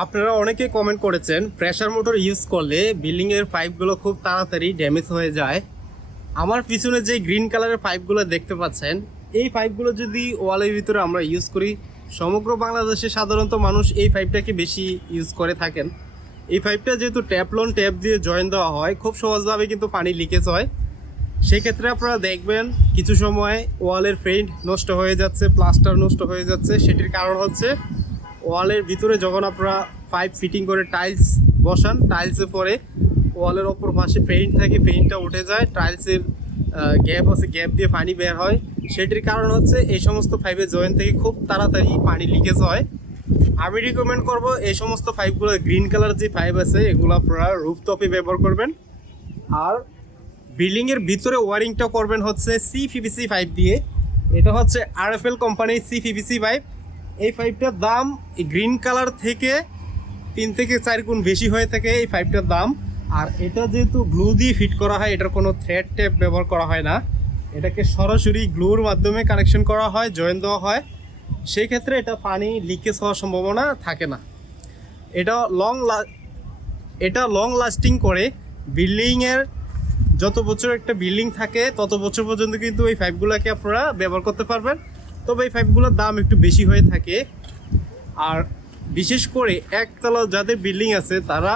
আপনারা অনেকে কমেন্ট করেছেন প্রেশার মোটর ইউজ করলে বিল্ডিং এর পাইপগুলো খুব তাড়াতাড়ি ড্যামেজ হয়ে যায়। আমার পিছনে যে গ্রিন কালারের পাইপগুলো দেখতে পাচ্ছেন, এই পাইপগুলো যদি ওয়ালের ভিতরে আমরা ইউজ করি, সমগ্র বাংলাদেশে সাধারণত মানুষ এই পাইপটাকে বেশি ইউজ করে থাকেন। এই পাইপটা যেহেতু ট্যাপলন ট্যাপ দিয়ে জয়েন দেওয়া হয়, খুব সহজভাবে কিন্তু পানি লিকেজ হয়। সেই ক্ষেত্রে আপনারা দেখবেন, কিছু সময় ওয়ালের পেইন্ট নষ্ট হয়ে যাচ্ছে প্লাস্টার নষ্ট হয়ে যাচ্ছে। সেটির কারণ হচ্ছে ওয়ালের ভিতরে যখন আপনারা পাইপ ফিটিং করে টাইলস বসান, টাইলসের পরে ওয়ালের ওপর পাশে পেইন্ট থাকে পেইন্টটা উঠে যায়, টাইলসের গ্যাপ আছে গ্যাপ দিয়ে পানি বের হয়। সেটির কারণ হচ্ছে এই সমস্ত পাইপের জয়েন্ট থেকে খুব তাড়াতাড়ি পানি লিকেজ হয়। আমি রিকমেন্ড করব এই সমস্ত পাইপগুলো গ্রিন কালার যে পাইপ আছে, এগুলো আপনারা রুফটপে ব্যবহার করবেন। আর বিল্ডিংয়ের ভিতরে ওয়ারিংটা করবেন হচ্ছে সি পিভিসি পাইপ দিয়ে। এটা হচ্ছে আরএফএল কোম্পানির সি পিভিসি পাইপ এই পাইপটার দাম গ্রিন কালার থেকে তিন থেকে চার গুণ বেশি হয়ে থাকে এই পাইপটার দাম। আর এটা যেহেতু গ্লু দিয়ে ফিট করা হয়, এটার কোনো থ্রেড টেপ ব্যবহার করা হয় না। এটাকে সরাসরি গ্লুর মাধ্যমে কানেকশন করা হয়, জয়েন দেওয়া হয়। সেই ক্ষেত্রে এটা পানি লিকেজ হওয়ার সম্ভাবনা থাকে না। এটা লং এটা লং লাস্টিং করে। বিল্ডিংয়ের যত বছর একটা বিল্ডিং থাকে, তত বছর পর্যন্ত কিন্তু এই পাইপগুলোকে আপনারা ব্যবহার করতে পারবেন। তবে এই পাইপগুলোর দাম একটু বেশি হয়ে থাকে। আর বিশেষ করে একতলা যাদের বিল্ডিং আছে, তারা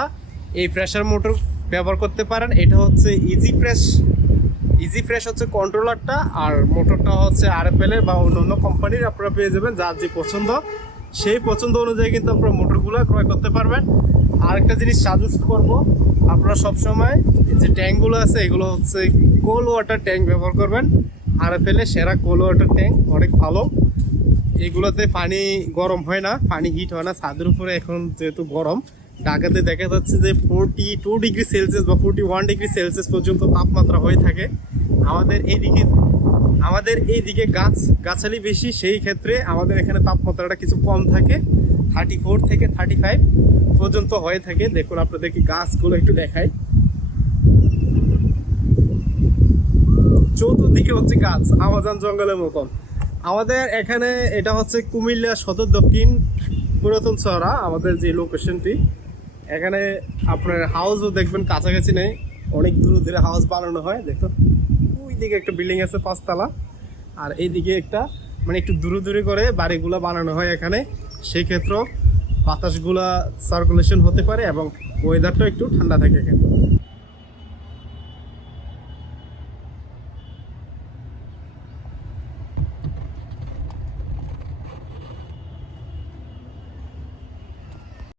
এই প্রেসার মোটর ব্যবহার করতে পারেন। এটা হচ্ছে ইজি প্রেস ইজি ফ্রেশ হচ্ছে কন্ট্রোলারটা আর মোটরটা হচ্ছে আরএফএল এর বা অন্য অন্য কোম্পানির আপনারা পেয়ে যাবেন, যার যে পছন্দ। সেই পছন্দ অনুযায়ী কিন্তু আপনারা মোটরগুলো ক্রয় করতে পারবেন। আরেকটা জিনিস সাজেস্ট করব, আপনারা সবসময় যে ট্যাঙ্কগুলো আছে, এগুলো হচ্ছে কোল ওয়াটার ট্যাঙ্ক ব্যবহার করবেন। আরএফএল এর সেরা কোল ওয়াটার ট্যাঙ্ক, অনেক ভালো। এগুলোতে পানি গরম হয় না, পানি হিট হয় না। ছাদের উপরে এখন যেহেতু গরম, ঢাকাতে দেখা যাচ্ছে যে ফোরটি টু ডিগ্রি সেলসিয়াস বা ফোরটি ওয়ান ডিগ্রি সেলসিয়াস পর্যন্ত তাপমাত্রা হয়ে থাকে। আমাদের এইদিকে আমাদের এইদিকে গাছ, গাছালি বেশি, সেই ক্ষেত্রে আমাদের এখানে তাপমাত্রাটা কিছু কম থাকে। থার্টি ফোর থেকে থার্টি ফাইভ পর্যন্ত হয়ে থাকে। দেখুন, আপনাদেরকে গাছগুলো একটু দেখাই। চতুর্দিকে হচ্ছে গাছ, আমাজন জঙ্গলের মতন। আমাদের এখানে এটা হচ্ছে কুমিল্লা সদর দক্ষিণ পুরাতন শহরা আমাদের যে লোকেশনটি এখানে আপনার হাউসও দেখবেন কাছাকাছি নেই, অনেক দূরে দূরে হাউস বানানো হয়, দেখুন। ওই দিকে একটা বিল্ডিং আছে, পাঁচতলা। আর এইদিকে একটা মানে একটু দূরে দূরে করে বাড়িগুলো বানানো হয় এখানে। সেই ক্ষেত্রেও বাতাসগুলা সার্কুলেশন হতে পারে এবং ওয়েদারটাও একটু ঠান্ডা থাকে এখানে।